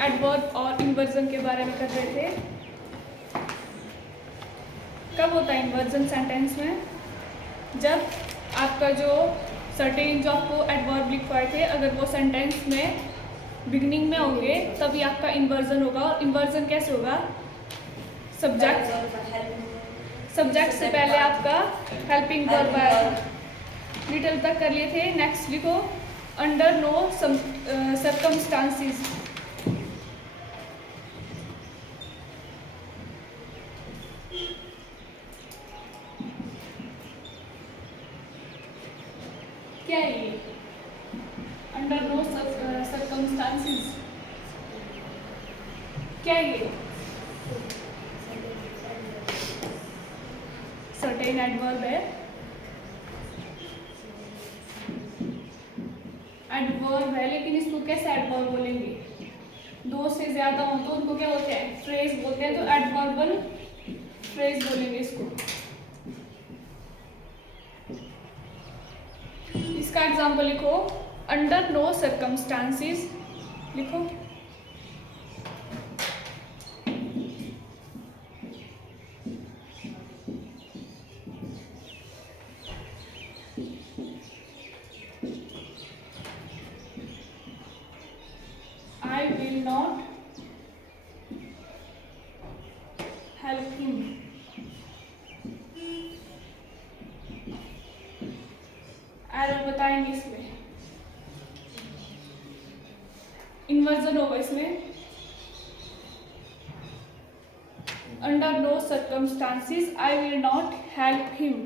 Adverb और inversion के बारे में कर रहे थे। कब होता है इन्वर्जन सेंटेंस में? जब आपका जो सर्टेन जो आपको एडवर्ब लिखवाए थे, अगर वो सेंटेंस में बिगनिंग में होंगे तभी आपका इन्वर्जन होगा। और इन्वर्जन कैसे होगा? सब्जेक्ट से पहले आपका हेल्पिंग वर्ब आया था। डिटेल तक कर लिए थे। नेक्स्ट लिखो, अंडर नो सर्कमस्टांसिस। क्या है ये? अंडर नो सर्कमस्टांसिस क्या है ये? सर्टेन एडवर्ब है। एडवर्ब है, लेकिन इसको कैसे एडवर्ब बोलेंगे? दो से ज्यादा हो तो उनको क्या बोलते हैं? फ्रेज बोलते हैं। तो एडवर्बल फ्रेज बोलेंगे इसको। इसका एग्जांपल लिखो, अंडर नो सर्कमस्टांसिस लिखो। I will not help him. Error बताएंगे इसमें। इन्वर्जन होगा इसमें, under no circumstances I will not help him.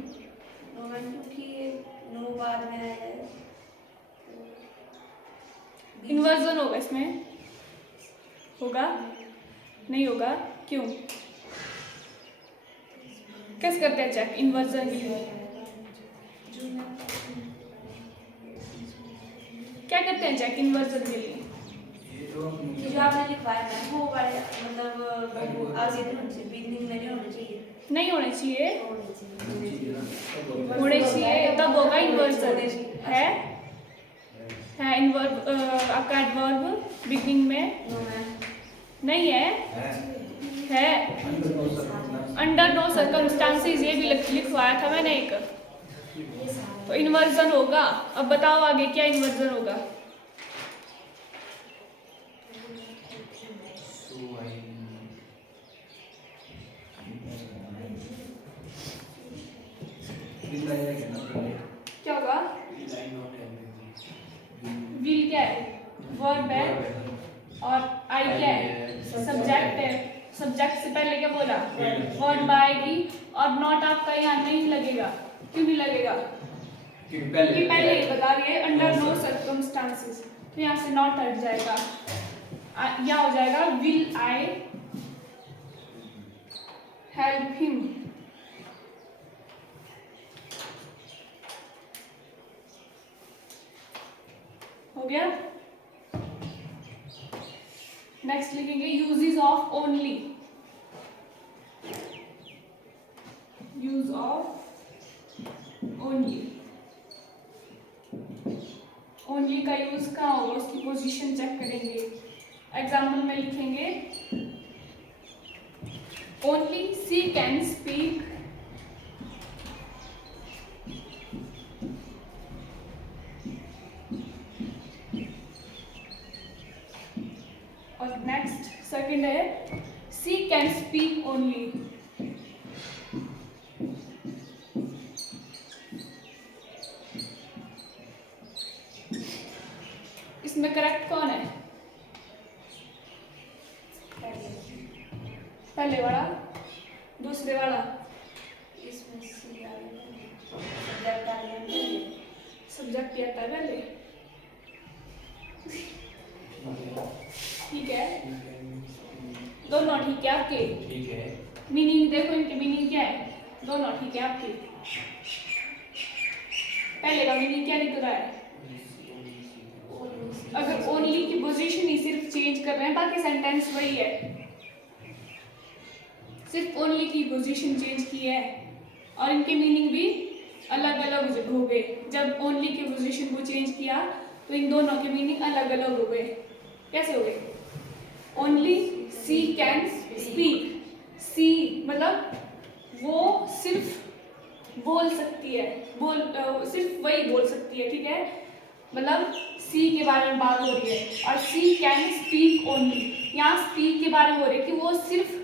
No बाद में आया है। इन्वर्जन होगा इसमें। होगा? नहीं होगा? क्यों? कैसे करते हैं चेक इन्वर्जन के लिए? क्या करते हैं चेक इन्वर्जन के लिए? जो आपने लिखवाया था वो वाले मतलब आगे बिगनिंग में नहीं होना चाहिए। नहीं होने चाहिए। होने चाहिए तब होगा इन्वर्जन। है इन्वर्ब आपका एडवर्ब बिगनिंग में नहीं है। अंडर नो सर्कमस्टांसिस ये भी लिखवाया था मैंने एक। तो इन्वर्जन होगा। अब बताओ आगे क्या इन्वर्जन होगा? क्या होगा? विल क्या है? वर्ब है। और आई क्या है? सब्जेक्ट है। सब्जेक्ट से पहले क्या बोला? वर्ब आएगी। और नॉट आपका यहाँ नहीं लगेगा। क्यों नहीं लगेगा? क्योंकि पहले ही बता रही है अंडर नो सर्कमस्टांसिस। तो यहाँ से नॉट हट जाएगा। यहाँ हो जाएगा विल आई हेल्प हिम। हो गया? नेक्स्ट लिखेंगे uses of only. Use of only. Only का यूज कहाँ होगा? उसकी पोजीशन चेक करेंगे। एग्जाम्पल में लिखेंगे ओनली शी कैन स्पीक और नेक्स्ट सेकंड है शी कैन स्पीक ओनली। इसमें करेक्ट कौन है? पहले वाला, दूसरे वाला? इसमें सी आ गया। सब्जेक्ट आता है पहले। ठीक है, दोनों ठीक है आपके। ठीक है। मीनिंग देखो, इनकी मीनिंग क्या है? दोनों ठीक है आपके। पहले का मीनिंग क्या लिख रहा है? अगर ओनली की पोजीशन ही सिर्फ चेंज कर रहे हैं, बाकी सेंटेंस वही है। सिर्फ ओनली की पोजीशन चेंज की है और इनके मीनिंग भी अलग अलग हो गए। जब ओनली की पोजीशन को चेंज किया तो इन दोनों के मीनिंग अलग अलग हो गए। कैसे हो गए? Only she can speak. She मतलब वो सिर्फ बोल सकती है, सिर्फ वही बोल सकती है, ठीक है। मतलब सी के बारे में बात हो रही है और सी कैन स्पीक ओनली, यहाँ स्पीक के बारे में हो रही है कि वो सिर्फ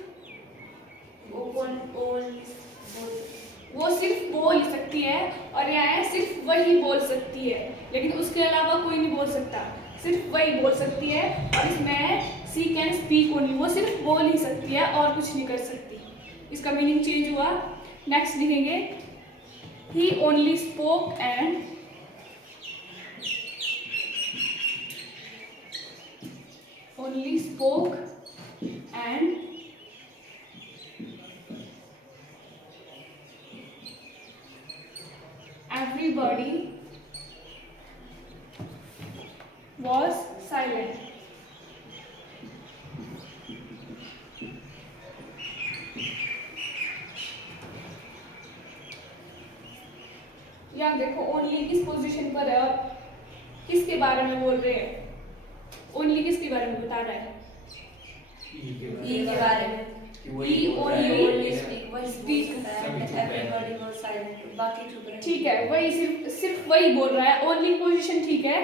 बोल ही सकती है, और यहाँ है सिर्फ वही बोल सकती है, लेकिन उसके अलावा कोई नहीं बोल सकता, सिर्फ वही बोल सकती है। और इसमें सी कैन स्पीक ओनली, वो सिर्फ बोल ही सकती है और कुछ नहीं कर सकती। इसका मीनिंग चेंज हुआ। नेक्स्ट लिखेंगे he only spoke and everybody was silent. यहाँ देखो ओनली किस पोजीशन पर है और किसके बारे में बोल रहे हैं। ओनली किसके बारे में बता रहा है? ई के बारे में। He only speak and everybody was silent, बाकी चुप रहे। ठीक है, वही सिर्फ वही बोल रहा है। ओनली पोजीशन ठीक है,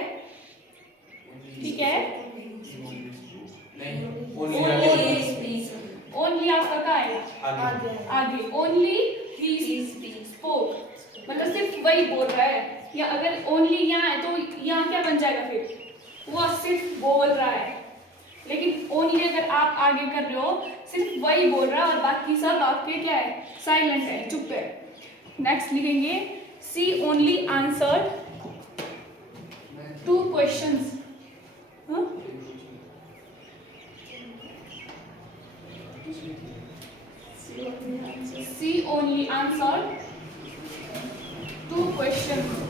ठीक है। ओनली आपका क्या है? आगे। ओनली ही स्पोक, मतलब सिर्फ वही बोल रहा है। या अगर ओनली यहाँ है तो यहाँ क्या बन जाएगा फिर? वो सिर्फ बोल रहा है। लेकिन ओनली अगर आप आगे कर रहे हो, सिर्फ वही बोल रहा है और बाकी सब आपके क्या है? साइलेंट है, चुप है। नेक्स्ट लिखेंगे सी ओनली आंसर्ड 2 क्वेश्चंस। सी ओनली आंसर्ड 2 क्वेश्चंस।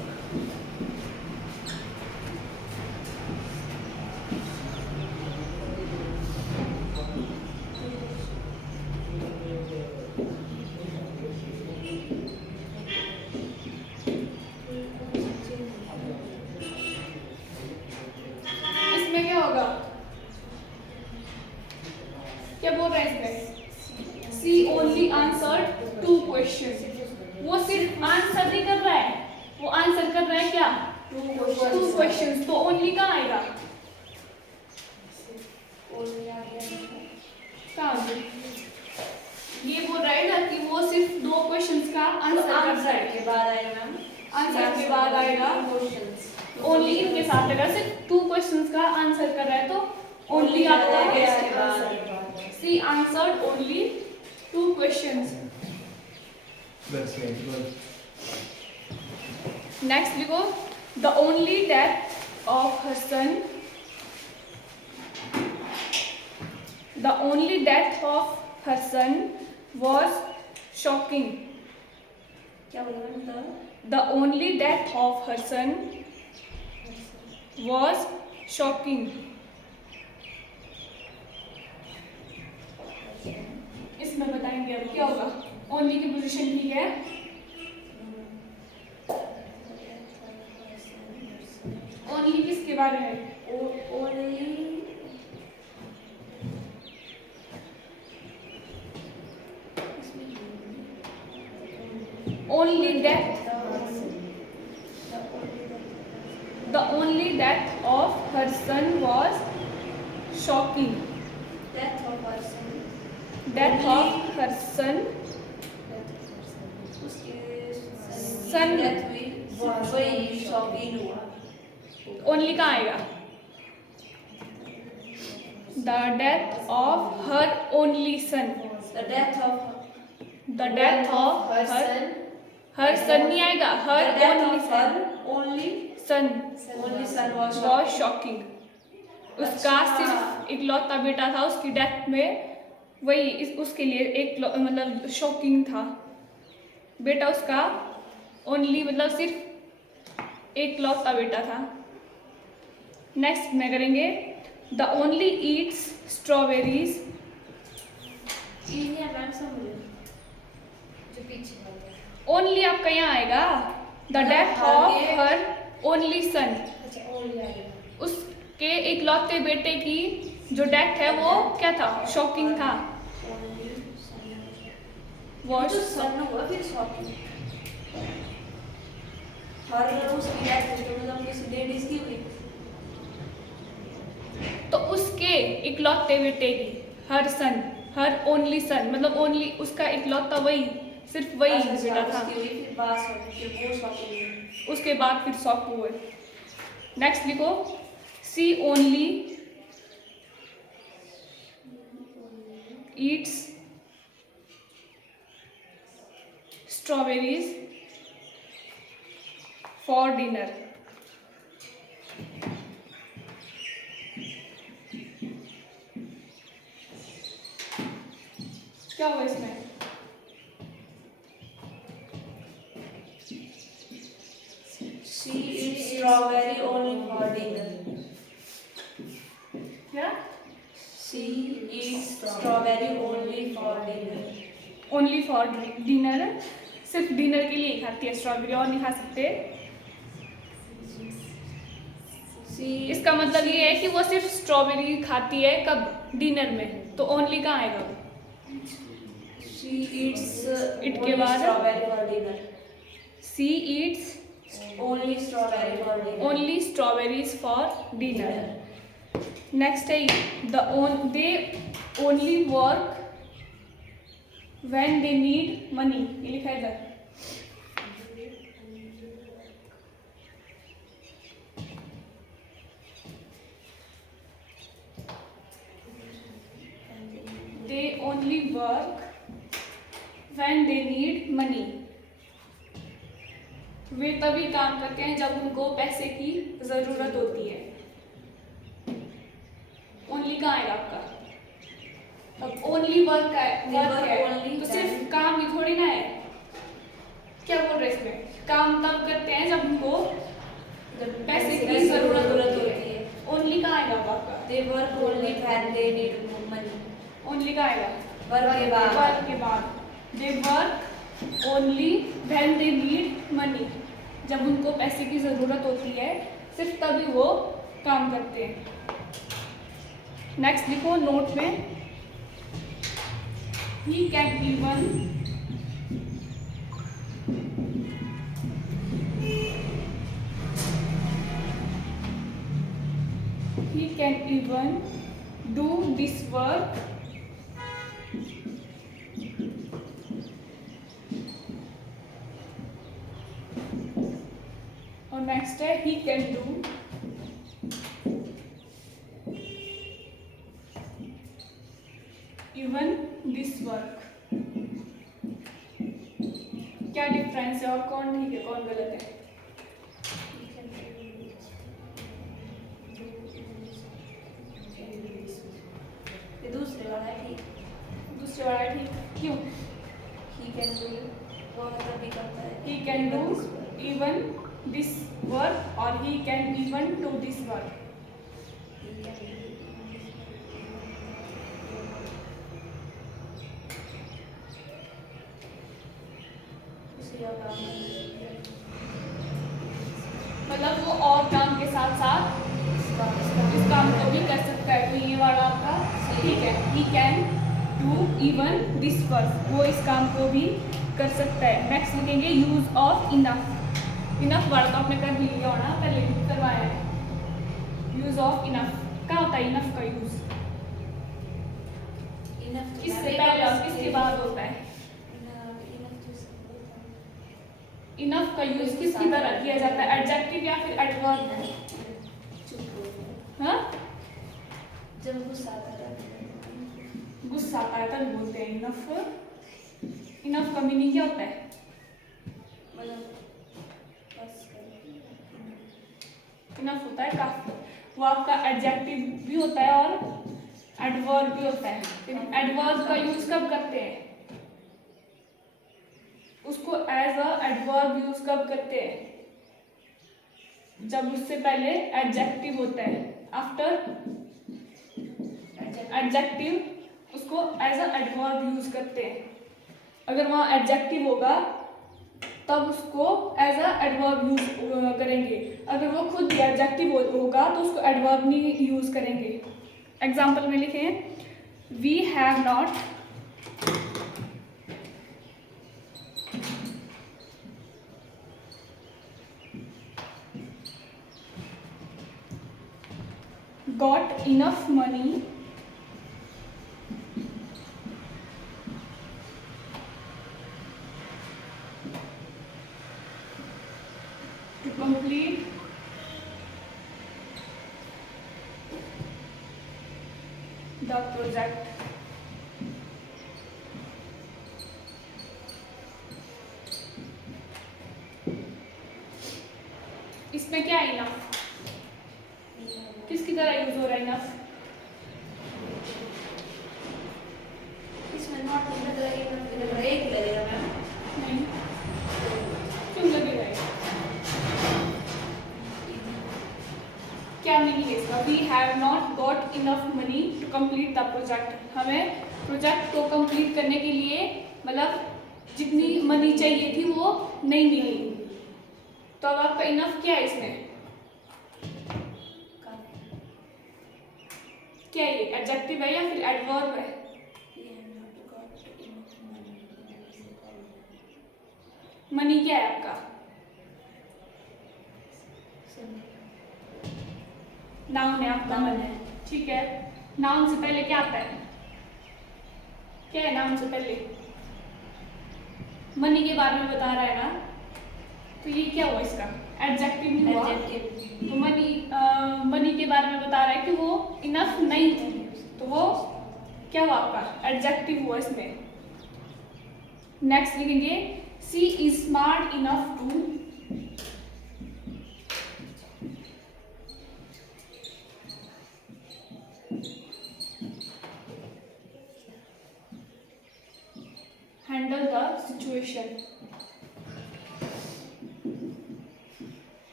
इसमें क्या होगा? क्या बोल रहा है इसमें? सी ओनली आंसर्ड 2 क्वेश्चन। वो सिर्फ आंसर नहीं कर रहा है, वो आंसर कर रहा है क्या? 2 क्वेश्चन। तो ओनली कहाँ आएगा? कहाँ? ये बोल रहा है ना कि वो सिर्फ 2 क्वेश्चंस का आंसर कर रहा है। के बाद आएगा मैम, आंसर के बाद आएगा ओनली। इनके साथ अगर सिर्फ 2 क्वेश्चंस का आंसर कर रहा है तो ओनली आपका है। She answered only 2 questions. Next लिखो the only death of her son. The only death of her son was shocking. क्या बोला ma'am? The only death of her son was shocking. इसमें बताएंगे अब क्या होगा। ओनली की पोजीशन ठीक है। ओनली किसके बारे में? Only death. The only death of her son was shocking. Death of her son. Death of her son. उसके Son death हुई, वही शॉकिंग हुआ। Only कहाँ आएगा? The death of her only son. The death of her son. Her son नहीं आएगा। Her only son. only son was shocking. उसका सिर्फ इकलौता बेटा था, उसकी डेथ में वही उसके लिए एक मतलब शॉकिंग था। बेटा उसका ओनली मतलब सिर्फ एक लौता बेटा था। नेक्स्ट में करेंगे the only eats strawberries. Only आपका यहाँ आएगा the death of her only son. उसके इकलौते बेटे की जो डेथ है वो क्या था, शॉकिंग था। वो तो सन हुआ फिर शॉकिंग, और उसकी डेथ हुई तो मतलब किसी लेडीज की हुई, तो उसके इकलौते बेटे की, हर सन, हर ओनली सन, मतलब ओनली उसका इकलौता वही, सिर्फ वही बेटा था। उसकी हुई फिर बात हो फिर वो शॉकिंग हुई। उसके बाद फिर शॉक हुए। नेक्स्ट लिखो, she only eats strawberries for dinner. क्या हुआ इसमें? She eats strawberry only for dinner. क्या? She eats strawberry only for dinner. Only for dinner, सिर्फ डिनर के लिए ही खाती है स्ट्रॉबेरी, और नहीं खा सकते। इसका मतलब ये है कि वो सिर्फ स्ट्रॉबेरी खाती है कब, डिनर में, तो ओनली कहाँ आएगा? She eats It के only बाद? strawberry for dinner. She eats Only strawberry for dinner. Only strawberries for dinner. Next है they only work when they need money, ये लिखा है इधर। They only work when they need money, वे तभी काम करते हैं जब उनको पैसे की जरूरत होती है। ओनली कहाँ आएगा आपका? अब ओनली वर्क है, तो सिर्फ काम ही थोड़ी ना है। क्या बोल रहे इसमें? काम तब करते हैं जब उनको पैसे की जरूरत होती है। ओनली कहाँ आएगा आपका? They work only when they need money. Only कहाँ आएगा? वर्क के बाद। वर्क के बाद। They work only when they need money, जब उनको पैसे की जरूरत होती है सिर्फ तभी वो काम करते हैं। नेक्स्ट लिखो नोट में, he can even do this work और नेक्स्ट है he can do even this work. क्या डिफरेंस है और कौन ठीक है कौन गलत है? ये दूसरे वाला है ठीक। दूसरे वाला ठीक, क्यों? He can do वो मतलब भी करता है। He can do even this work और he can even do this work। मतलब वो और काम के साथ साथ इस काम को भी कर सकता है, तो ये वाला आपका ठीक है। he can do even this work, वो इस काम को भी कर सकता है। नेक्स्ट लिखेंगे यूज ऑफ इनफ। इनफ वाला तो आपने कर भी लिया होना, पहले भी करवाया है। यूज ऑफ इनफ क्या होता है? इनफ का यूज किससे पहले और किसके बाद होता है? इनफ का यूज किसकी तरह किया जाता है? एडजेक्टिव या फिर एडवर्ब? हाँ, जब गुस्सा आता है गुस्सा आता है तब बोलते हैं इनफ। इनफ का मीनिंग क्या होता है? मतलब बस इनफ होता है काफी, वो आपका एडजेक्टिव भी होता है और एडवर्ब भी होता है। एडवर्ब का यूज कब करते हैं? उसको एज अ एडवर्ब यूज कब करते हैं? जब उससे पहले एडजेक्टिव होता है। आफ्टर एडजेक्टिव उसको एज अ एडवर्ब यूज करते हैं। अगर वहाँ एडजेक्टिव होगा तब उसको एज अ एडवर्ब यूज करेंगे। अगर वो खुद एडजेक्टिव होगा तो उसको एडवर्ब नहीं यूज करेंगे। एग्जाम्पल में लिखें, we have not got enough money to complete the project. इसमें क्या है इनफ? किसकी तरह यूज हो रहा है इनफ? इसमें नॉट लगेगा, एक लगेगा मैम। नहीं, क्यों लगेगा? क्या मीनिंग है इसका? We have not got enough money to complete the project. हमें प्रोजेक्ट को कंप्लीट करने के लिए मतलब जितनी मनी चाहिए थी वो नहीं मिली। तो अब आपका इनफ क्या है इसमें? क्या है ये? एडजेक्टिव है या फिर एडवर्ब है? मनी क्या है आपका? नाउन है आपका मन है, ठीक है। नाउन से पहले क्या आता है? क्या है नाउन से पहले? मनी के बारे में बता रहा है ना, तो ये क्या हुआ इसका? एडजेक्टिव नहीं हुआ। तो मनी के बारे में बता रहा है कि वो इनफ नहीं थी, तो वो क्या हुआ आपका? एडजेक्टिव हुआ इसमें। नेक्स्ट लिखेंगे, she is smart enough to handle the situation.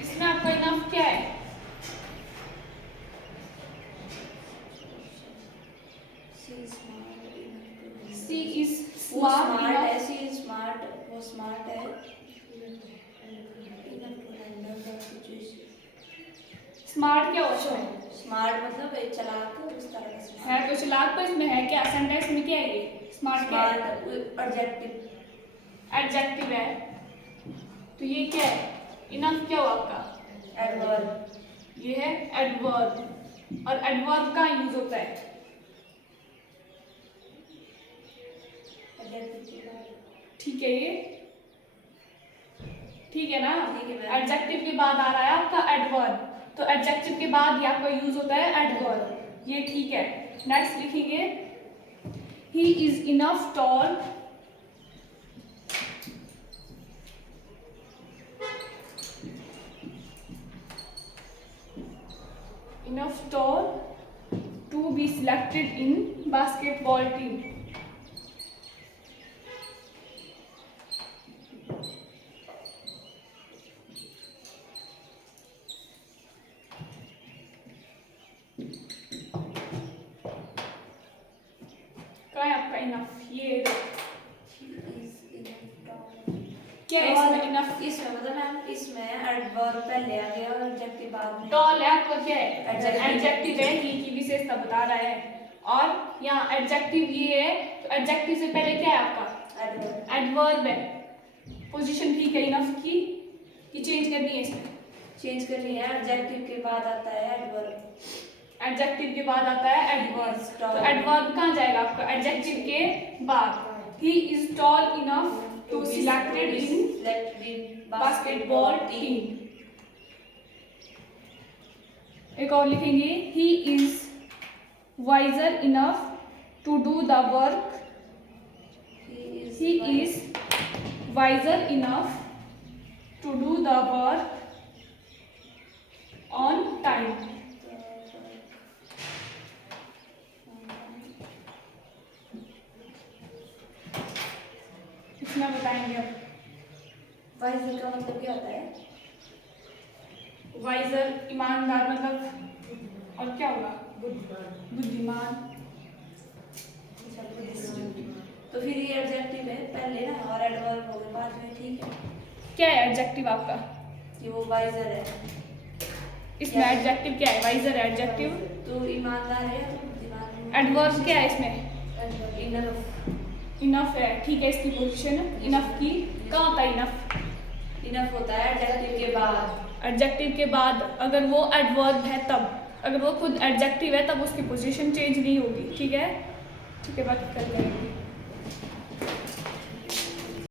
इसमें आपका इनफ क्या है? सी इज स्मार्ट है, सी इज स्मार्ट, वो स्मार्ट है। स्मार्ट क्या होता है? स्मार्ट मतलब एक चालाक, उस तरह से है तो चालाक, पर इसमें है क्या? सेंटेंस में क्या है ये? स्मार्ट क्या है? एडजेक्टिव, एडजेक्टिव है। तो ये क्या है? इनफ क्या हुआ आपका? एडवर्ब। ये है एडवर्ब। और एडवर्ब कहाँ यूज होता है? ठीक है, ये ठीक है ना? एडजेक्टिव के बाद आ रहा है आपका एडवर्ब, तो एडजेक्टिव के बाद ही आपका यूज होता है एडवर्ब, ये ठीक है। नेक्स्ट लिखेंगे, he is enough tall to be selected in basketball team. क्या है आपका इनफ? ये क्या है इसमें इनफ? इसमें मतलब मैम इसमें एडवर्ब पहले आ गया और एडजेक्टिव बाद में। टॉल है आपका क्या है? Adjective। एडजेक्टिव है, ही की विशेषता बता रहा है। और यहाँ एडजेक्टिव ये है, तो एडजेक्टिव से पहले क्या है आपका? एडवर्ब। एडवर्ब है। पोजीशन ठीक है इनफ की, ये चेंज करनी है इसमें। चेंज करनी है, एडजेक्टिव के बाद आता है एडवर्ब। एडजेक्टिव के बाद आता है एडवर्ब, तो एडवर्ब कहाँ जाएगा आपका? एडजेक्टिव के बाद। He is tall enough to selected in basketball team. एक और लिखेंगे, he is wiser enough to do the work. He is wiser enough to do the work on time. कितना बताएंगे अब? वाइजर का मतलब क्या होता है? वाइजर ईमानदार मतलब, और क्या होगा? बुद्धिमान। तो फिर ये एडजेक्टिव है पहले ना, और एडवर्ब हो गए बाद में, ठीक है। क्या है एडजेक्टिव आपका? कि वो वाइजर है। इसमें एडजेक्टिव क्या है? वाइजर है एडजेक्टिव। तो ईमानदार है तो बुद्धिमान। एडवर्ब क्या है इसमें? इनफ। इनफ है, ठीक है। इसकी पोजीशन इनफ की कहाँ होता है इनफ? इनफ होता है एडजेक्टिव के बाद। एडजेक्टिव के बाद अगर वो एडवर्ब है तब, अगर वो खुद एडजेक्टिव है तब उसकी पोजीशन चेंज नहीं होगी, ठीक है। ठीक है, बाकी कर लेंगे।